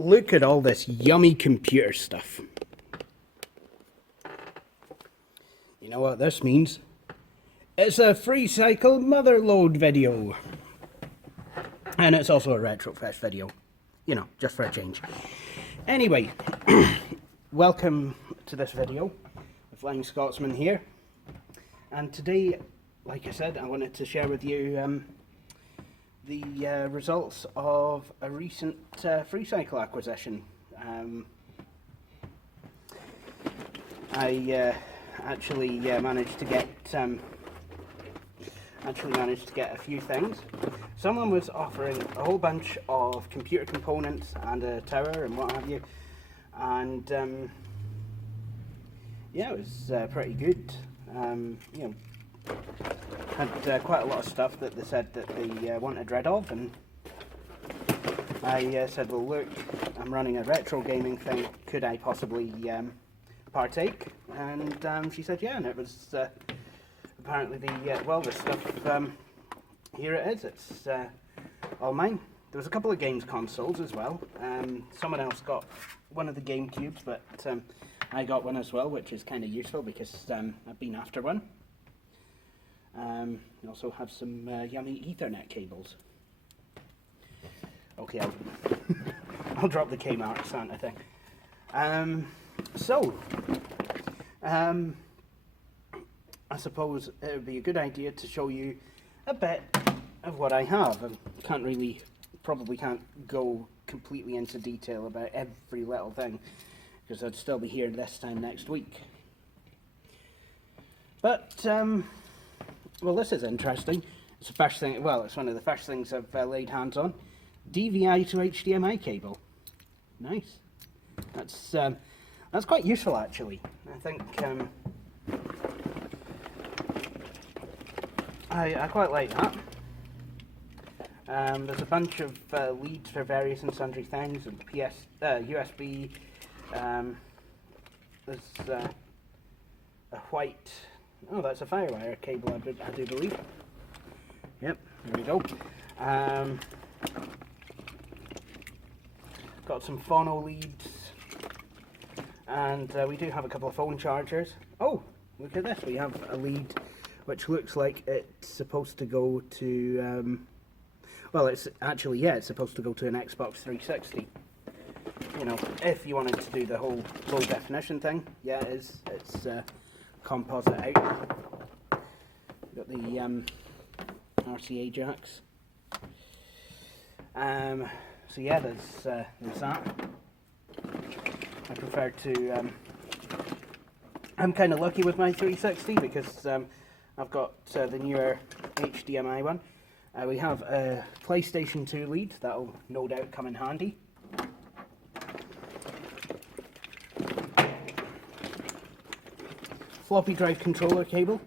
Look at all this yummy computer stuff. You know what this means? It's a Freecycle Motherlode video. And it's also a Retrofest video. You know, just for a change. Anyway, welcome to this video. The Flying Scotsman here. And today, like I said, I wanted to share with you the results of a recent Freecycle acquisition. I actually managed to get a few things. Someone was offering a whole bunch of computer components and a tower and what have you, and yeah, it was pretty good. You know, had quite a lot of stuff that they said that they wanted rid of, and I said, well look, I'm running a retro gaming thing, could I possibly partake? And she said yeah, and it was apparently the stuff, here it is, it's all mine. There was a couple of games consoles as well. Someone else got one of the GameCubes, but I got one as well, which is kind of useful because I've been after one. I also have some yummy Ethernet cables. Okay, I'll drop the Kmart Santa thing. I suppose it would be a good idea to show you a bit of what I have. I probably can't go completely into detail about every little thing, because I'd still be here this time next week. But, well, this is interesting. It's the first thing, well, it's one of the first things I've laid hands on. DVI to HDMI cable. Nice. That's quite useful, actually. I think I quite like that. There's a bunch of leads for various and sundry things, and USB. There's a white. Oh, that's a Firewire cable, I do believe. Yep, there we go. Got some phono leads, and we do have a couple of phone chargers. Oh, look at this, we have a lead which looks like it's supposed to go to, well, it's actually, yeah, it's supposed to go to an Xbox 360. You know, if you wanted to do the whole low definition thing, yeah, it is. It's composite out. Got the RCA jacks. So yeah, there's that. I prefer to. I'm kind of lucky with my 360 because I've got the newer HDMI one. We have a PlayStation 2 lead that'll no doubt come in handy. Floppy drive controller cable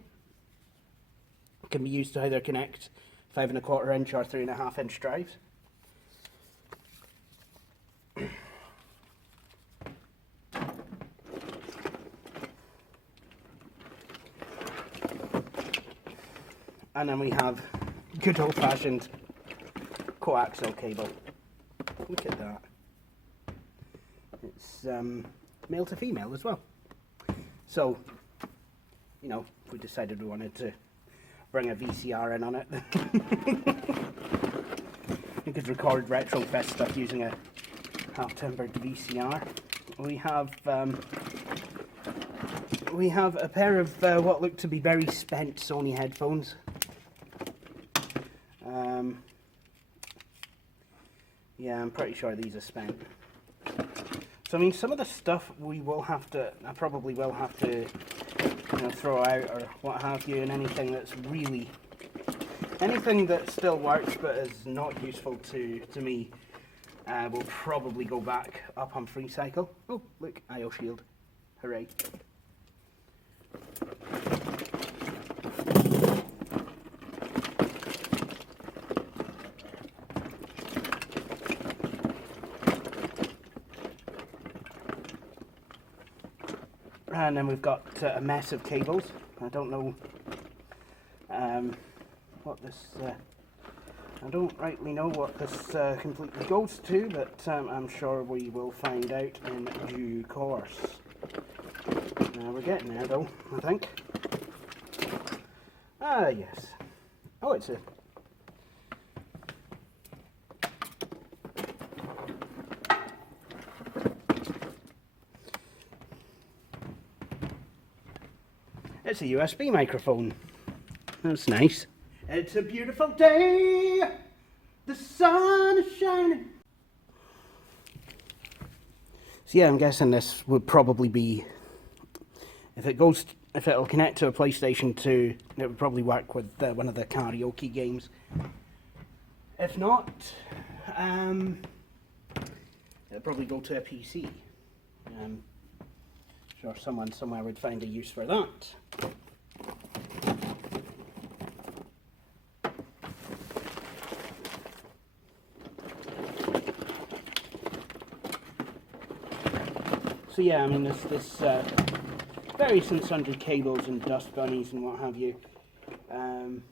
can be used to either connect 5 1/4 inch or 3 1/2 inch drives. And then we have good old-fashioned coaxial cable. Look at that. It's male to female as well. So, you know, we decided we wanted to bring a VCR in on it. We could record Retrofest stuff using a half-tempered VCR. We have a pair of what look to be very spent Sony headphones. Yeah, I'm pretty sure these are spent. So I mean, some of the stuff I probably will have to, you know, throw out or what have you, and anything that still works but is not useful to me, will probably go back up on Freecycle. Oh, look, IO shield, hooray! And then we've got a mess of cables. I don't know what this I don't rightly know what this completely goes to, but I'm sure we will find out in due course. We're getting there though, I think. Ah, yes. Oh, it's a... It's a USB microphone. That's nice. It's a beautiful day. The sun is shining. So yeah, I'm guessing this would probably be, if it'll connect to a PlayStation 2, it would probably work with one of the karaoke games. If not, it'll probably go to a PC. Sure someone somewhere would find a use for that. So yeah, I mean, this various and sundry cables and dust bunnies and what have you, on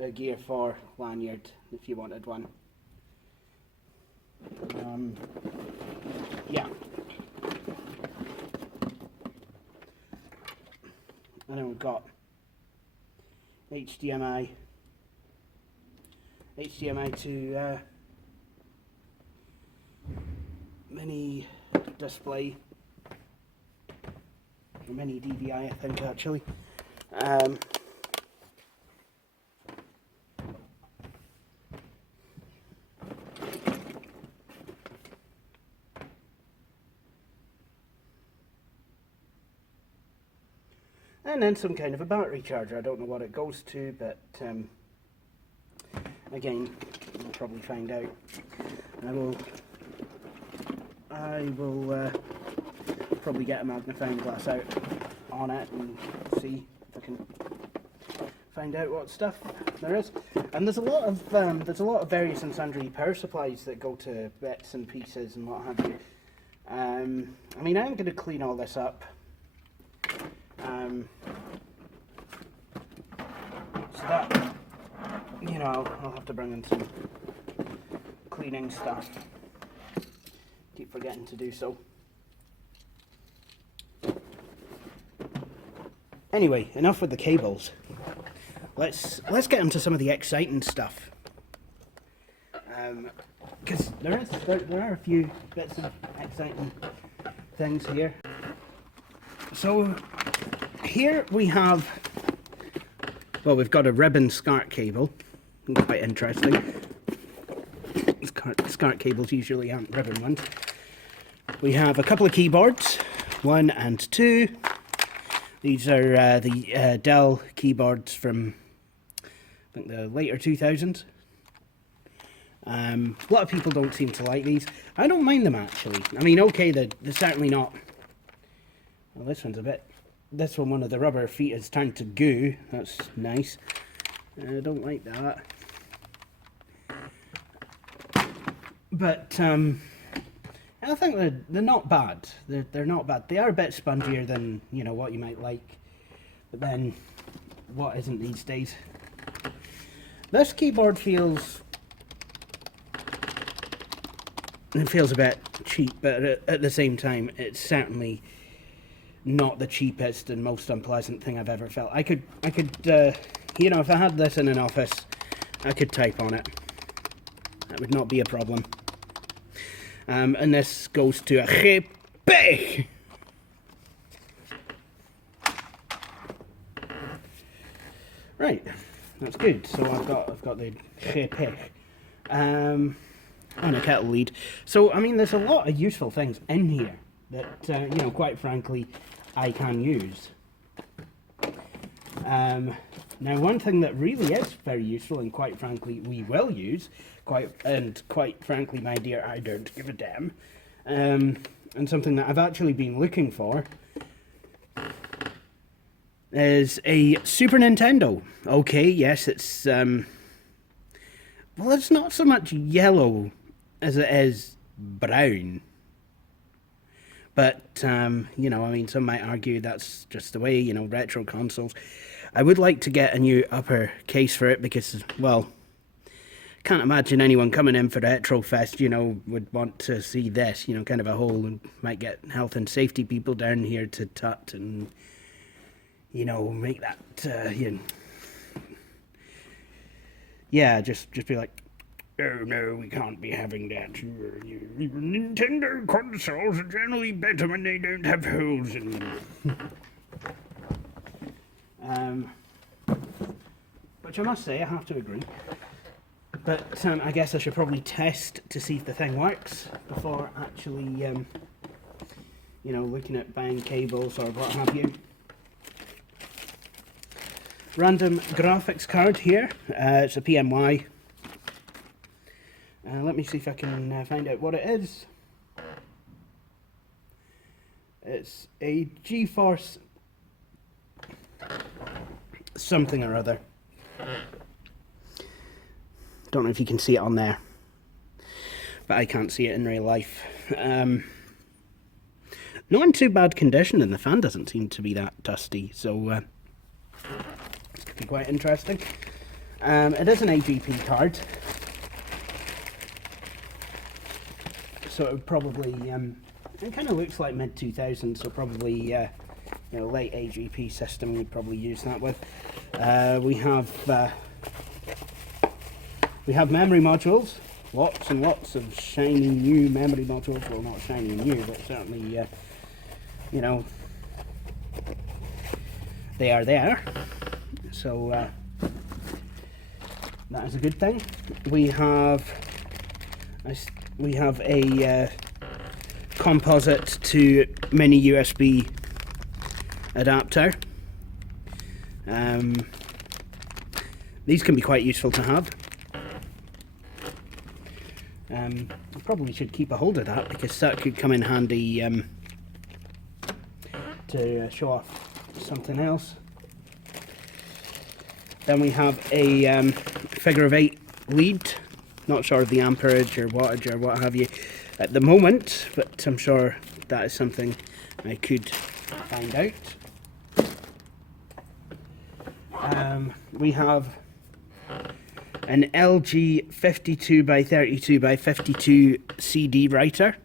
a Gear 4 lanyard if you wanted one. Yeah. And then we've got HDMI to mini display, or mini DVI I think actually. And then some kind of a battery charger. I don't know what it goes to, but again, we'll probably find out. I will probably get a magnifying glass out on it and see if I can find out what stuff there is. And there's a lot of various and sundry power supplies that go to bits and pieces and what have you. I mean, I'm going to clean all this up. So that, you know, I'll have to bring in some cleaning stuff. Keep forgetting to do so. Anyway, enough with the cables. Let's get into some of the exciting stuff. Because there are a few bits of exciting things here. So here we have, well, we've got a ribbon SCART cable. Quite interesting. SCART cables usually aren't ribbon ones. We have a couple of keyboards, 1 and 2. These are the Dell keyboards from, I think, the later 2000s. A lot of people don't seem to like these. I don't mind them actually. I mean, okay, they're certainly not. Well, this one's a bit. This one of the rubber feet has turned to goo. That's nice. I don't like that. But I think they're not bad. They're not bad. They are a bit spongier than, you know, what you might like. But then, what isn't these days? This keyboard feels a bit cheap, but at the same time, it's certainly not the cheapest and most unpleasant thing I've ever felt. I could, you know, if I had this in an office, I could type on it. That would not be a problem. And this goes to a GP. Right, that's good. So I've got the GP. And a kettle lead. So I mean, there's a lot of useful things in here that you know, quite frankly, I can use. Now, one thing that really is very useful, and quite frankly, we will use, quite frankly, my dear, I don't give a damn, and something that I've actually been looking for, is a Super Nintendo. Okay, yes, it's, well, it's not so much yellow as it is brown. But, you know, I mean, some might argue that's just the way, you know, retro consoles. I would like to get a new upper case for it because, well, can't imagine anyone coming in for Retrofest, you know, would want to see this, you know, kind of a hole, and might get health and safety people down here to tut and, you know, make that, you know, yeah, just be like, oh no, we can't be having that. Nintendo consoles are generally better when they don't have holes in them. Which I must say, I have to agree. But I guess I should probably test to see if the thing works before actually, you know, looking at buying cables or what have you. Random graphics card here. It's a PMY. Let me see if I can find out what it is. It's a GeForce something or other. Don't know if you can see it on there, but I can't see it in real life. Not in too bad condition, and the fan doesn't seem to be that dusty, so it could be quite interesting. It is an AGP card, so it would probably, it kind of looks like mid-2000s, so probably, you know, late AGP system we'd probably use that with. We have memory modules, lots and lots of shiny new memory modules. Well, not shiny new, but certainly, you know, they are there. So that is a good thing. We have a composite to mini USB adapter. These can be quite useful to have. I probably should keep a hold of that because that could come in handy to show off something else. Then we have a figure of 8 lead. Not sure of the amperage or wattage or what have you at the moment, but I'm sure that is something I could find out. We have an LG 52 by 32 by 52 CD writer.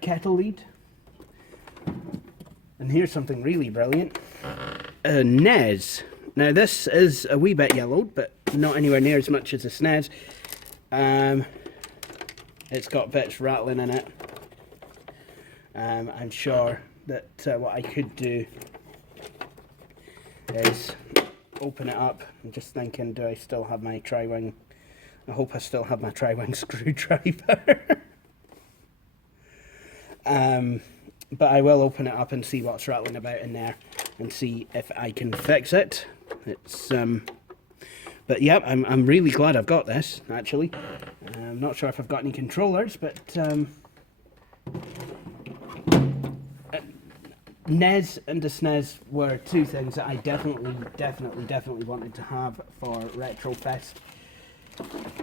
Kettle lead. And here's something really brilliant. A NES. Now this is a wee bit yellowed, but not anywhere near as much as a SNES. It's got bits rattling in it. I'm sure that what I could do is open it up. I'm just thinking, do I still have my tri-wing? I hope I still have my tri-wing screwdriver. But I will open it up and see what's rattling about in there and see if I can fix it. It's but yeah, I'm really glad I've got this, actually. I'm not sure if I've got any controllers, but NES and the SNES were two things that I definitely wanted to have for Retrofest.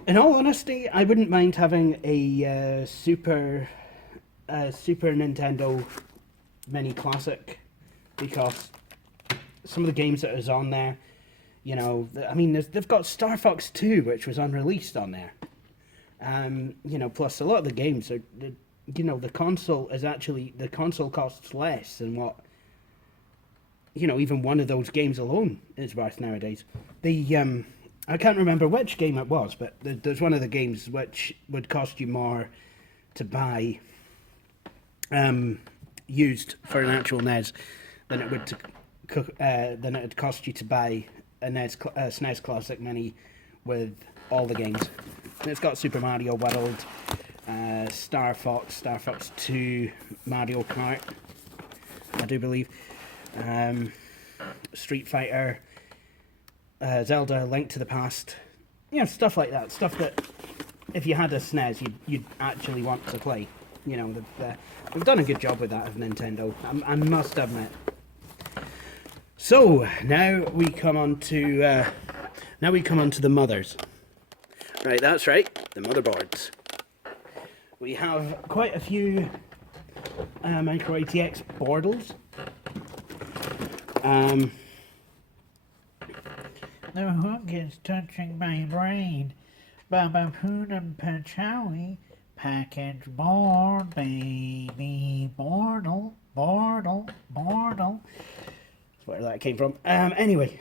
In all honesty, I wouldn't mind having a Super Nintendo Mini Classic, because some of the games that is on there, you know, I mean, they've got Star Fox 2, which was unreleased on there. You know, plus a lot of the games are, you know, the console costs less than what, you know, even one of those games alone is worth nowadays. I can't remember which game it was, but there's one of the games which would cost you more to buy used for an actual NES than it would cost you to buy a SNES Classic Mini with all the games. It's got Super Mario World, Star Fox 2, Mario Kart, I do believe, Street Fighter, Zelda, Link to the Past, you know, stuff like that. Stuff that if you had a SNES, you'd actually want to play. You know, they've done a good job with that of Nintendo, I must admit. So now we come on to the mothers. Right, that's right, the motherboards. we have quite a few micro ATX bordles. The hook is touching my brain. Baba Poonam Pachawi. Package board, baby. Bordle, bordle, bordle. That's where that came from. Anyway,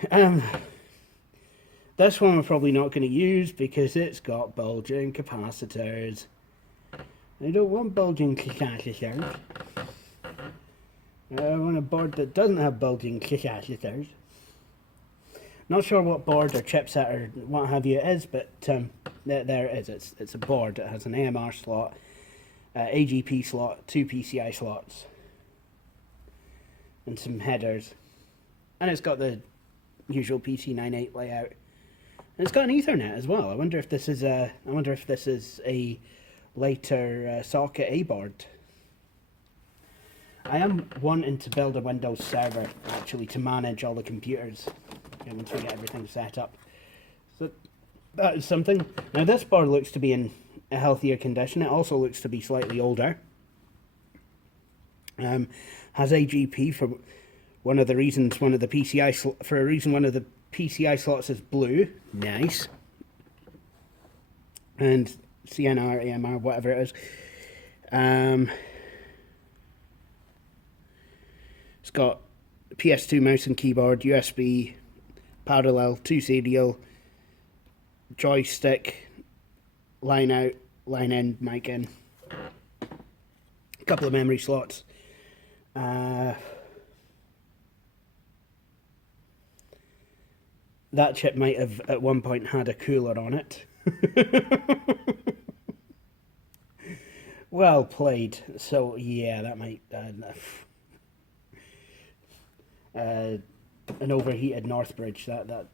this one we're probably not going to use because it's got bulging capacitors. I don't want bulging capacitors. I want a board that doesn't have bulging capacitors. Not sure what board or chipset or what have you it is, but there it is. It's a board. It has an AMR slot, AGP slot, 2 PCI slots, and some headers. And it's got the usual PC98 layout. And it's got an Ethernet as well. I wonder if this is a later socket A board. I am wanting to build a Windows server actually to manage all the computers once we get everything set up. So that is something. Now this board looks to be in a healthier condition. It also looks to be slightly older. Has AGP for one of the reasons one of the PCI slots is blue. Nice. And CNR, AMR, whatever it is. It's got PS2 mouse and keyboard, USB, parallel, 2 serial, joystick, line out, line in, mic in, a couple of memory slots. That chip might have at one point had a cooler on it. Well played. So yeah, that might an overheated Northbridge.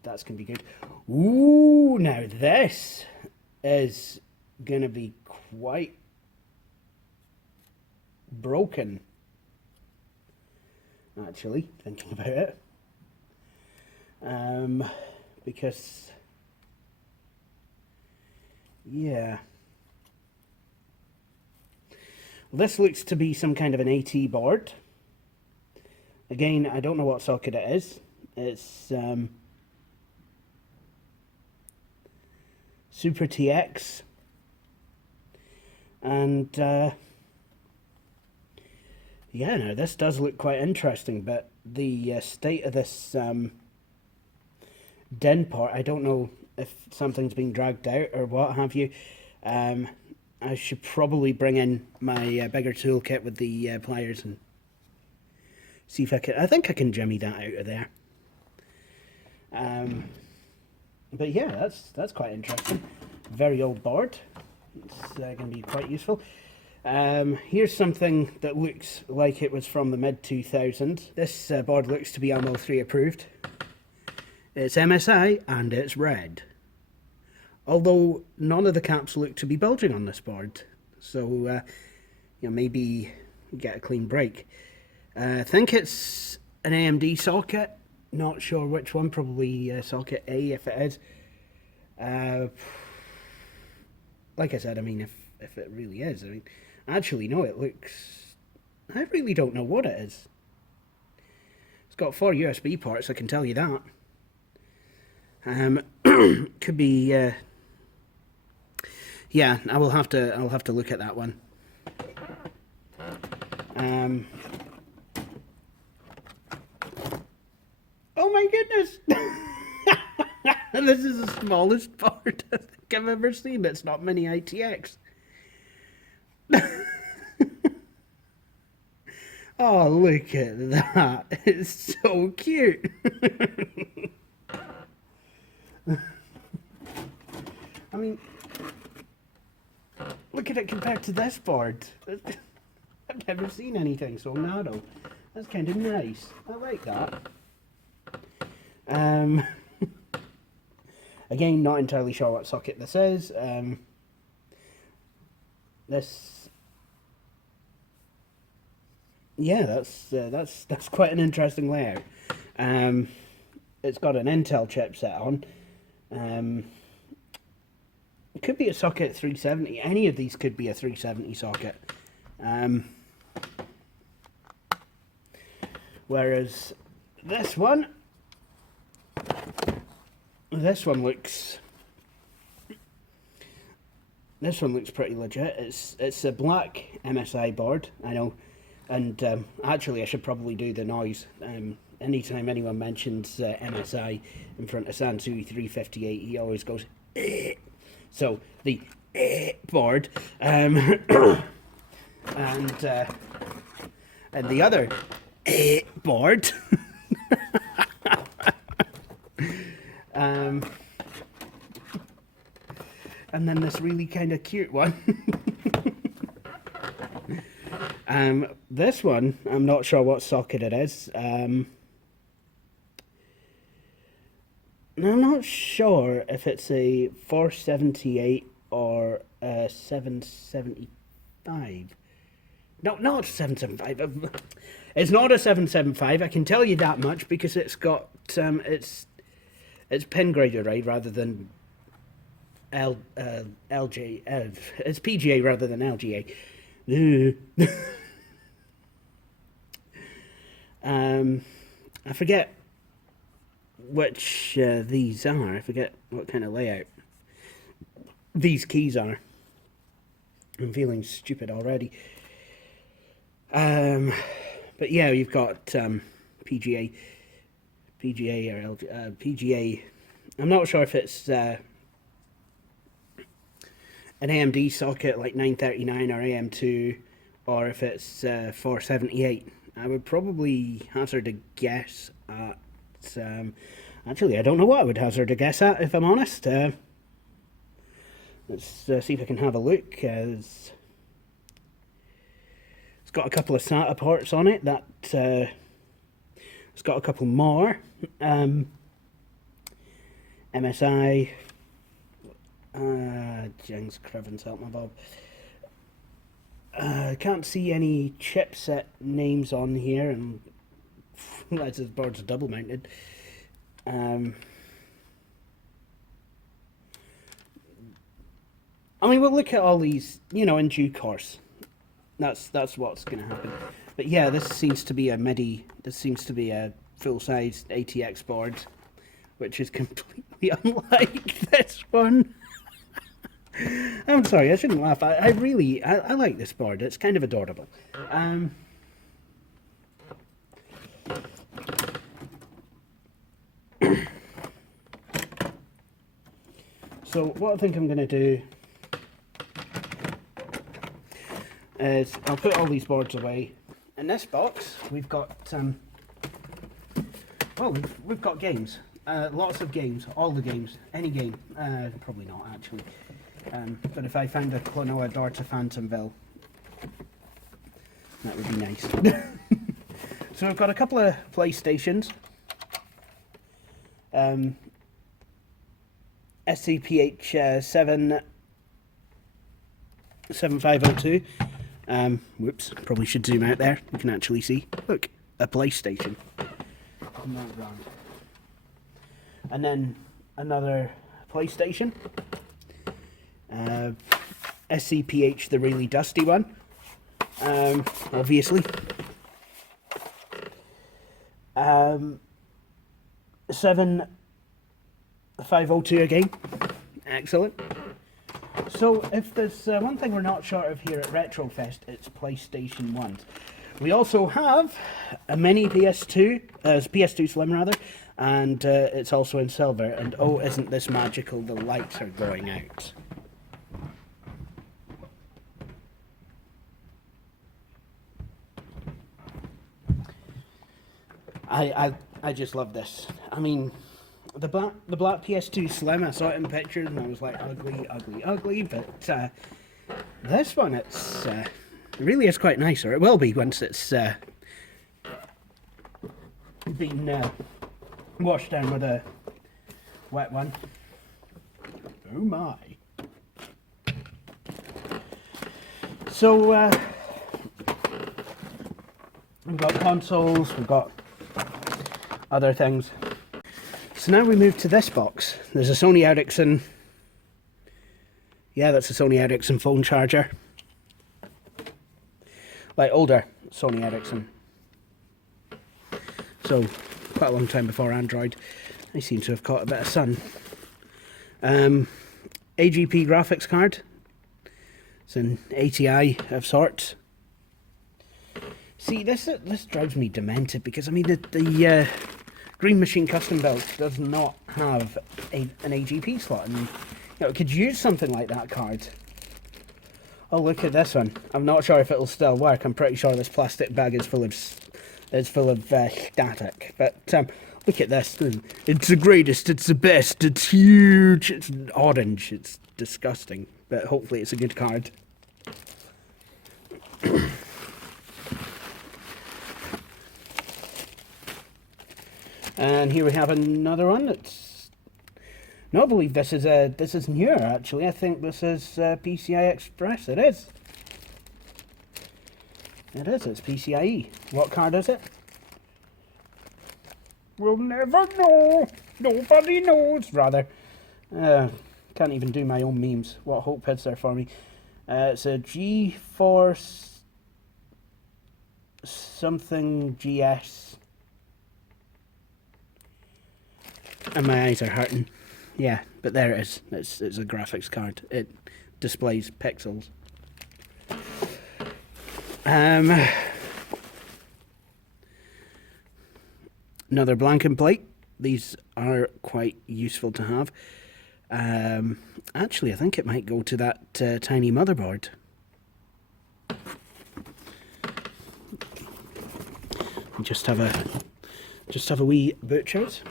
That's gonna be good. Ooh, now this is gonna be quite broken. Actually, thinking about it, because yeah, this looks to be some kind of an AT board. Again, I don't know what socket it is. It's Super TX. And yeah, now this does look quite interesting, but the state of this DIN port, I don't know if something's been dragged out or what have you. I should probably bring in my bigger toolkit with the pliers and see if I think I can jimmy that out of there. But yeah, that's quite interesting. Very old board. It's going to be quite useful. Here's something that looks like it was from the mid-2000s. This board looks to be AMO3 approved. It's MSI and it's red. Although none of the caps look to be bulging on this board. So, you know, maybe get a clean break. I think it's an AMD socket. Not sure which one. Probably socket A if it is. Like I said, I mean, if it really is, I mean, actually, no, it looks... I really don't know what it is. It's got 4 USB ports, I can tell you that. Could be... yeah, I'll have to look at that one. Oh my goodness! This is the smallest board I think I've ever seen. It's not mini ITX. Oh, look at that. It's so cute. I mean, look at it compared to this board. I've never seen anything so narrow. That's kind of nice. I like that. Again, not entirely sure what socket this is. Yeah, that's quite an interesting layout. It's got an Intel chipset on. could be a socket 370. Any of these could be a 370 socket. Whereas this one looks pretty legit. It's a black MSI board, I know, and actually I should probably do the noise. Anytime anyone mentions MSI in front of Sansui 358, he always goes eh. So the board, and the other board, and then this really kind of cute one. This one, I'm not sure what socket it is. I'm not sure if it's a 478 or a 775. No, not a 775. It's not a 775. I can tell you that much because it's got it's pin graded right rather than LJ. It's PGA rather than LGA. I forget which these are. I forget what kind of layout these keys are. I'm feeling stupid already. But yeah, you've got PGA or LG, PGA. I'm not sure if it's an AMD socket like 939 or AM2, or if it's 478. I would probably hazard a guess at. Actually, I don't know what I would hazard a guess at, if I'm honest. Let's see if I can have a look. It's got a couple of SATA ports on it. It's got a couple more. MSI. Jings Crevens, help my bob. I can't see any chipset names on here, and as this board's double mounted. I mean, we'll look at all these, you know, in due course. That's what's going to happen. But yeah, this seems to be a MIDI. This seems to be a full-size ATX board, which is completely unlike this one. I'm sorry, I shouldn't laugh. I really like this board. It's kind of adorable. So what I think I'm going to do is I'll put all these boards away. In this box, we've got we've got games. Lots of games, all the games, any game. Probably not actually. But if I found a Klonoa Dorta Phantomville, that would be nice. So I've got a couple of PlayStations. SCPH 7502. Whoops, probably should zoom out there. You can actually see. Look, a PlayStation. I'm not wrong. And then another PlayStation. SCPH, the really dusty one. Obviously. 7502 again. Excellent. So if there's one thing we're not short of here at Retrofest, it's PlayStation 1s. We also have a mini PS2, PS2 Slim rather, and it's also in silver. And oh, isn't this magical? The lights are going out. I just love this. I mean, the black PS2 Slim, I saw it in pictures and I was like, ugly, ugly, ugly. But this one, it really is quite nice, or it will be once it's been washed down with a wet one. Oh my. So we've got consoles, we've got other things. So now we move to this box. There's a Sony Ericsson Yeah, that's a Sony Ericsson phone charger. Like older Sony Ericsson. So, quite a long time before Android. I seem to have caught a bit of sun. AGP graphics card. It's an ATI of sorts. See, this drives me demented because, I mean, the Green Machine custom build does not have an AGP slot, and you know, it could use something like that card. Oh, look at this one. I'm not sure if it'll still work. I'm pretty sure this plastic bag is full of static. But look at this. It's the greatest. It's the best. It's huge. It's orange. It's disgusting. But hopefully it's a good card. And here we have another one. It's no, I believe this is newer actually. I think this is PCI Express. It is. It is. It's PCIe. What card is it? We'll never know. Nobody knows. Rather, can't even do my own memes. What hope is there for me? It's a GeForce something GS. And my eyes are hurting. Yeah, but there it is. It's a graphics card. It displays pixels. Another blanking plate. These are quite useful to have. Actually, I think it might go to that tiny motherboard. Just have a wee butcher's.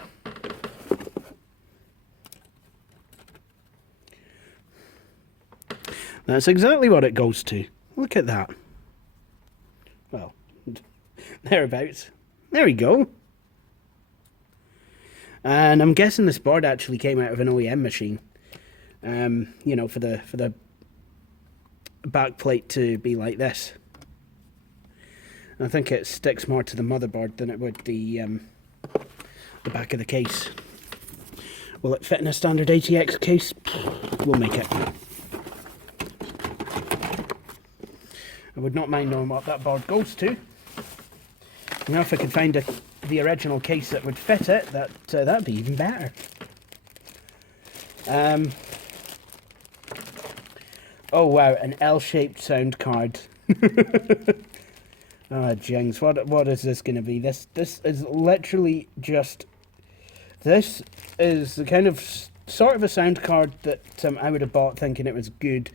That's exactly what it goes to. Look at that. Well, thereabouts. There we go. And I'm guessing this board actually came out of an OEM machine. You know, for the back plate to be like this. I think it sticks more to the motherboard than it would the back of the case. Will it fit in a standard ATX case? We'll make it. I would not mind knowing what that board goes to. You know, if I could find the original case that would fit it, that'd be even better. Oh wow, an L-shaped sound card. Ah, jings, what is this going to be? This is literally just... This is the kind of sort of a sound card that I would have bought thinking it was good.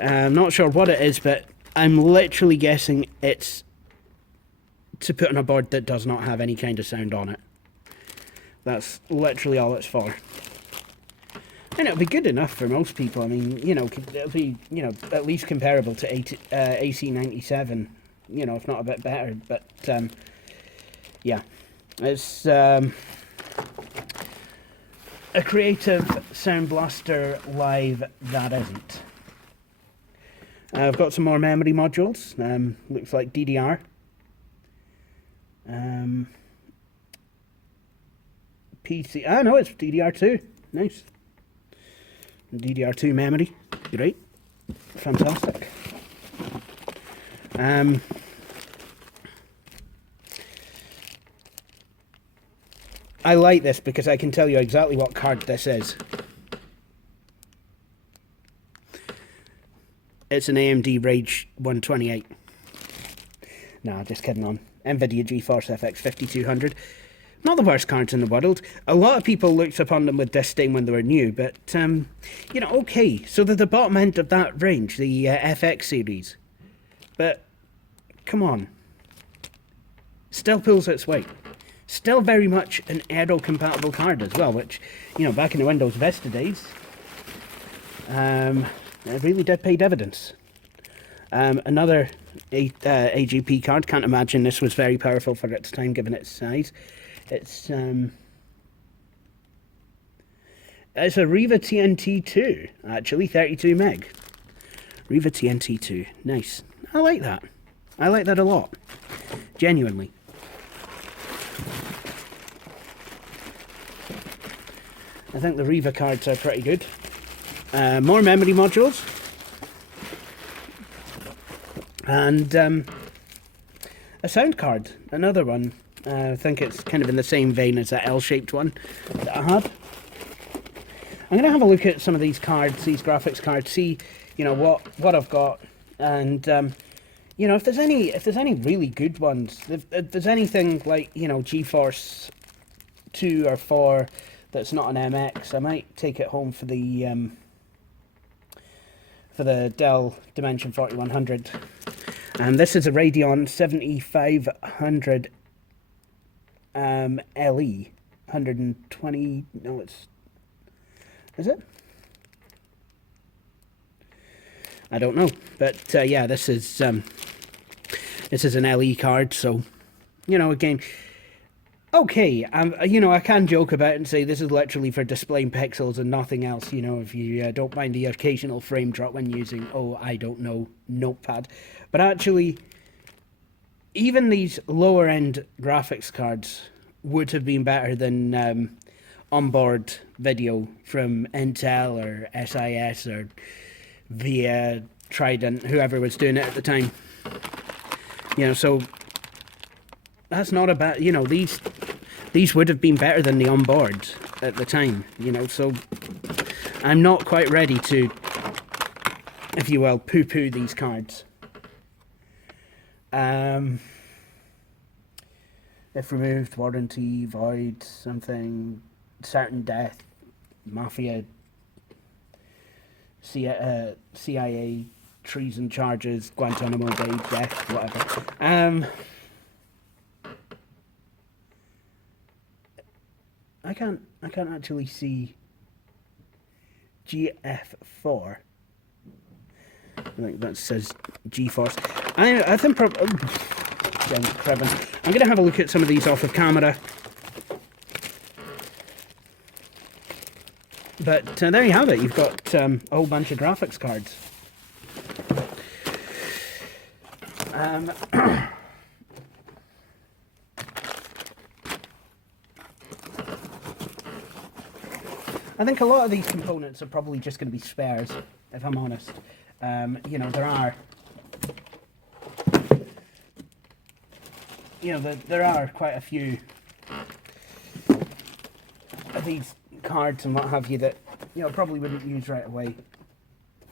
I'm not sure what it is, but I'm literally guessing it's to put on a board that does not have any kind of sound on it. That's literally all it's for. And it'll be good enough for most people. I mean, you know, it'll be, you know, at least comparable to AC97, you know, if not a bit better. But, yeah, it's a creative Sound Blaster Live that isn't. I've got some more memory modules. Looks like DDR. PC. Ah, no, it's DDR2. Nice. DDR2 memory. Great. Fantastic. I like this because I can tell you exactly what card this is. It's an AMD Rage 128. Nah, just kidding on. NVIDIA GeForce FX 5200. Not the worst cards in the world. A lot of people looked upon them with disdain when they were new, but, you know, okay. So they're the bottom end of that range, the FX series. But, come on. Still pulls its weight. Still very much an Aero-compatible card as well, which, you know, back in the Windows Vista days, it really did pay dividends. Another AGP card. Can't imagine this was very powerful for its time, given its size. It's a Riva TNT2, actually, 32 meg. Riva TNT2, nice. I like that. I like that a lot, genuinely. I think the Riva cards are pretty good. more memory modules, and a sound card, another one. I think it's kind of in the same vein as that L-shaped one that I had. I'm going to have a look at some of these cards, these graphics cards, see, you know, what I've got, and you know, if there's any really good ones, if there's anything like, you know, GeForce 2 or 4 that's not an MX, I might take it home for the Dell Dimension 4100. And this is a Radeon 7500 LE 120. No, is it? I don't know, but yeah, this is an LE card, so, you know, again, okay, you know, I can joke about it and say this is literally for displaying pixels and nothing else, you know, if you don't mind the occasional frame drop when using, oh, I don't know, Notepad. But actually, even these lower end graphics cards would have been better than onboard video from Intel or SIS or via Trident, whoever was doing it at the time. You know, so that's not a bad, you know, these would have been better than the onboard at the time, you know, so I'm not quite ready to, if you will, poo-poo these cards. If removed, warranty, void, something, certain death, mafia, CIA, treason charges, Guantanamo Bay, death, whatever. I can't actually see GF4. I think that says GeForce. I think I'm going to have a look at some of these off of camera. But there you have it. You've got a whole bunch of graphics cards. I think a lot of these components are probably just going to be spares, if I'm honest. You know, there are quite a few of these cards and what have you that, you know, probably wouldn't use right away,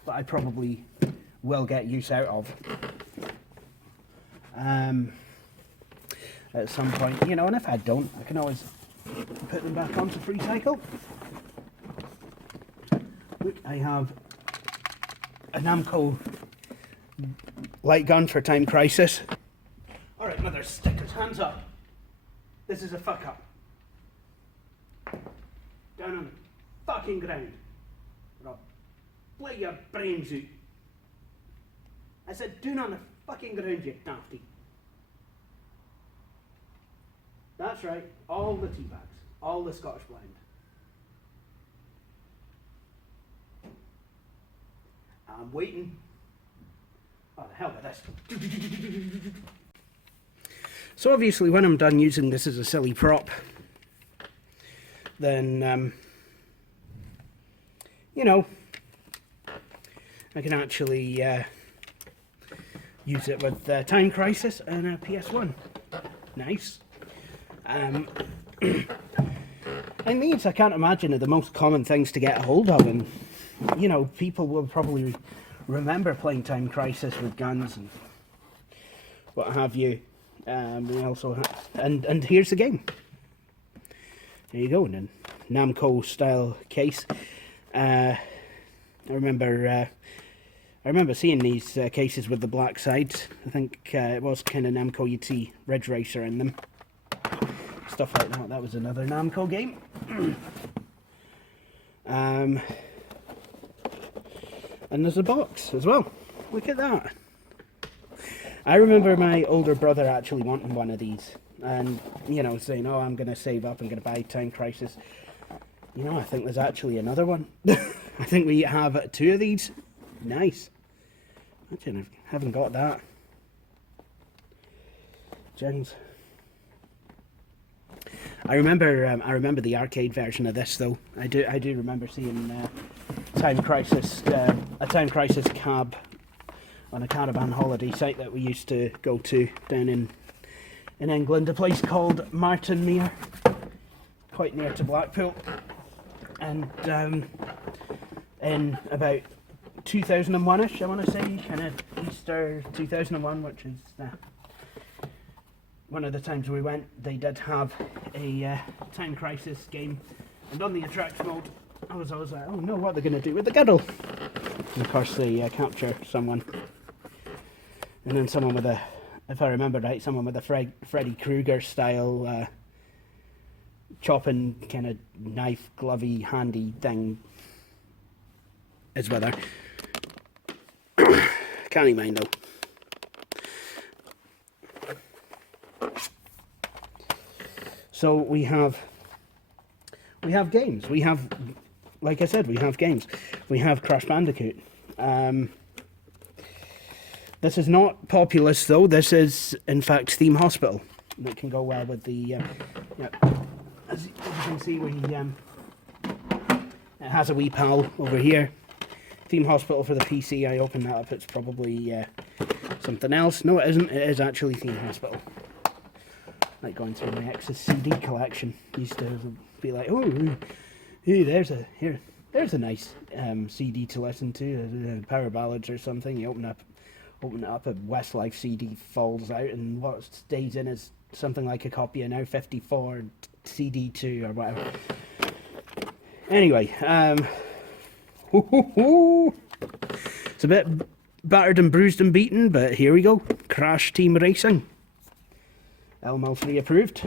but I probably will get use out of at some point, you know, and if I don't, I can always put them back onto Freecycle. Look, I have a Namco light gun for Time Crisis. Alright, mother stickers, hands up. This is a fuck up. Down on the fucking ground. Or I'll play your brains out. I said, down on the fucking ground, you dafty. That's right, all the tea bags, all the Scotch blend. I'm waiting. Oh, the hell with this. So obviously when I'm done using this as a silly prop, then, you know, I can actually use it with Time Crisis and a PS1. Nice. And these, I can't imagine, are the most common things to get a hold of, and, you know, people will probably remember playing Time Crisis with guns and what have you. We also have, and here's the game. There you go, in a Namco style case. I remember seeing these cases with the black sides. I think it was kind of Namco. You'd see Ridge Racer in them, stuff like that. That was another Namco game. And there's a box as well. Look at that. I remember my older brother actually wanting one of these, and, you know, saying, oh, I'm going to save up, I'm going to buy Time Crisis. You know, I think there's actually another one. I think we have 2 of these. Nice. Actually, I haven't got that. Jings. I remember the arcade version of this, though. I do remember seeing Time Crisis cab on a caravan holiday site that we used to go to down in England, a place called Martinmere, quite near to Blackpool. And in about 2001ish, I want to say, kind of Easter 2001, which is one of the times we went, they did have a Time Crisis game, and on the attract mode, I was always like, oh no, what are they going to do with the girl? And of course they capture someone, and then someone with a, if I remember right, someone with a Freddy Krueger style chopping kind of knife, glovey, handy thing is with her. Can't even mind though. So we have games. We have, like I said, we have games. We have Crash Bandicoot. This is not Populous though. This is in fact Theme Hospital. That can go well with the. Yeah. As you can see, it has a wee pal over here. Theme Hospital for the PC. I opened that up. It's probably something else. No, it isn't. It is actually Theme Hospital. Like going through my ex's CD collection. Used to be like, oh, there's a nice CD to listen to, Power Ballads or something. You open it up, a Westlife CD falls out, and what stays in is something like a copy of Now 54 CD2 or whatever. Anyway, it's a bit battered and bruised and beaten, but here we go. Crash Team Racing. LML3 approved.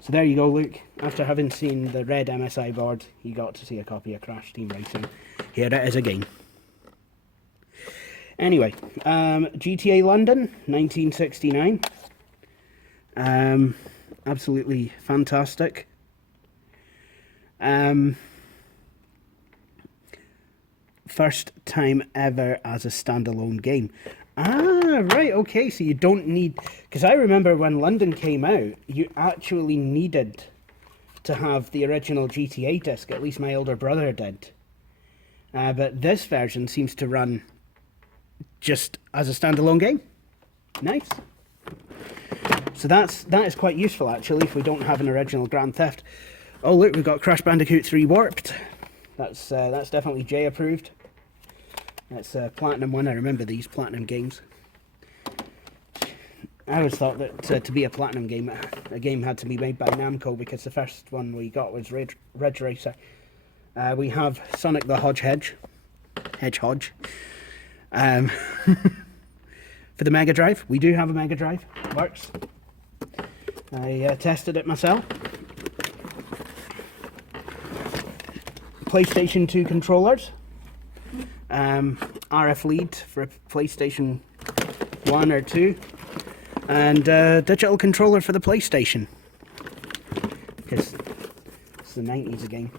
So there you go, Luke. After having seen the red MSI board, you got to see a copy of Crash Team Racing. Here it is again. Anyway, GTA London, 1969. Absolutely fantastic. First time ever as a standalone game. Ah, right, okay, so you don't need... Because I remember when London came out, you actually needed to have the original GTA disc, at least my older brother did. But this version seems to run just as a standalone game. Nice. So that is quite useful, actually, if we don't have an original Grand Theft. Oh, look, we've got Crash Bandicoot 3 Warped. That's definitely J approved. That's a Platinum one. I remember these Platinum games. I always thought that to be a Platinum game, a game had to be made by Namco, because the first one we got was Ridge Racer. We have Sonic the Hedgehog. For the Mega Drive. We do have a Mega Drive. Works. I tested it myself. PlayStation 2 controllers. RF lead for PlayStation 1 or 2, and digital controller for the PlayStation, because it's the 90s again.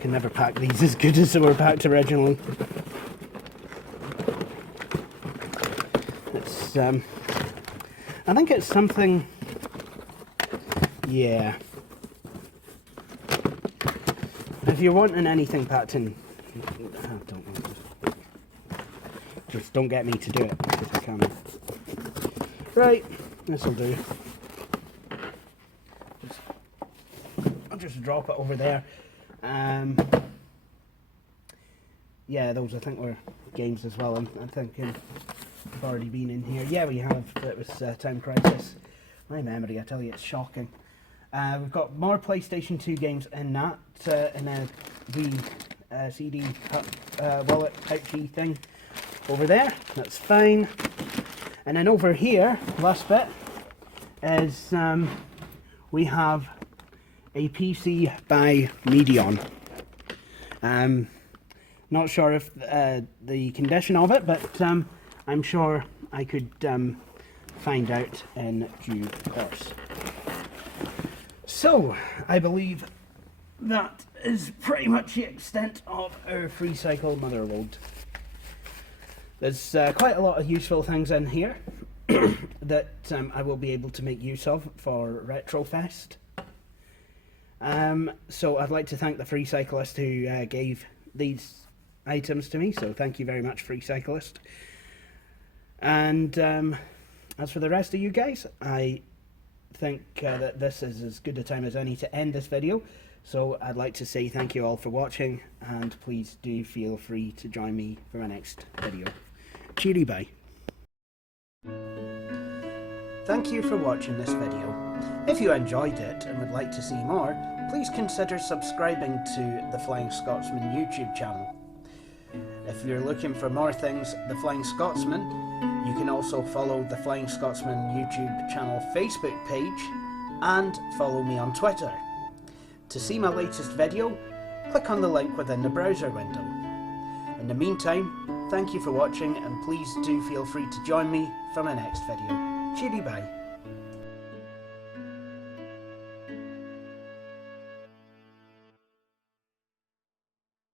Can never pack these as good as they were packed originally. It's I think it's something, yeah. If you're wanting anything packed in, just don't get me to do it, because I can't. Right, this'll do. I'll just drop it over there. Yeah, those I think were games as well. I'm thinking have already been in here. Yeah, we have. It was Time Crisis. My memory, I tell you, it's shocking. We've got more PlayStation 2 games in that, in a wee CD wallet pouchy thing over there. That's fine. And then over here, last bit, is we have a PC by Medion. Not sure if the condition of it, but I'm sure I could find out in due course. So, I believe that is pretty much the extent of our Freecycle Motherlode. There's quite a lot of useful things in here that I will be able to make use of for Retrofest. So I'd like to thank the Freecyclist who gave these items to me, so thank you very much, Freecyclist. And as for the rest of you guys, I think that this is as good a time as any to end this video, so I'd like to say thank you all for watching, and please do feel free to join me for my next video. Cheery bye. Thank you for watching this video. If you enjoyed it and would like to see more, please consider subscribing to the Flying Scotsman YouTube channel. If you're looking for more things The Flying Scotsman, you can also follow the Flying Scotsman YouTube channel Facebook page and follow me on Twitter. To see my latest video, click on the link within the browser window. In the meantime, thank you for watching, and please do feel free to join me for my next video. Cheery bye.